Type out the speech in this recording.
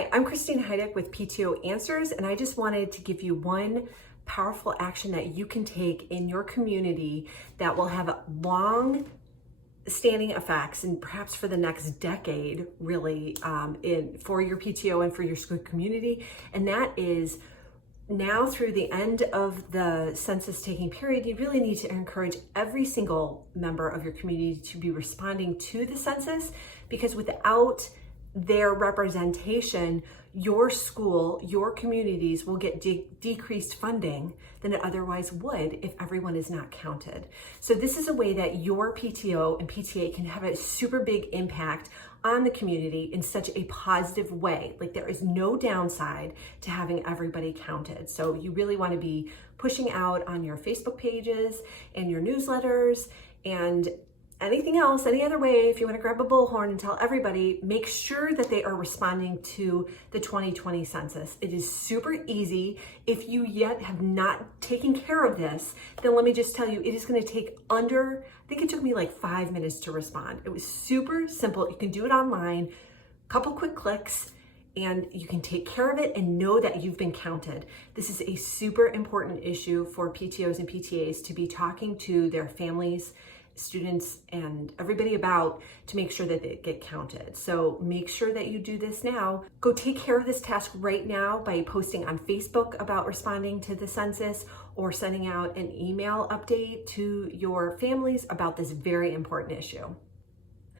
Hi, I'm Christine Heideck with PTO Answers, and I just wanted to give you one powerful action that you can take in your community that will have long standing effects and perhaps for the next decade really for your PTO and for your school community. And that is, now through the end of the census taking period, you really need to encourage every single member of your community to be responding to the census, because without their representation, your school, your communities will get decreased funding than it otherwise would if everyone is not counted. So this is a way that your PTO and PTA can have a super big impact on the community in such a positive way. Like, there is no downside to having everybody counted. So you really want to be pushing out on your Facebook pages and your newsletters and anything else, any other way. If you want to grab a bullhorn and tell everybody, make sure that they are responding to the 2020 census. It is super easy. If you yet have not taken care of this, then let me just tell you, it is going to take I think it took me like 5 minutes to respond. It was super simple. You can do it online, couple quick clicks, and you can take care of it and know that you've been counted. This is a super important issue for PTOs and PTAs to be talking to their families, students, and everybody about, to make sure that they get counted. So make sure that you do this now. Go take care of this task right now by posting on Facebook about responding to the census, or sending out an email update to your families about this very important issue.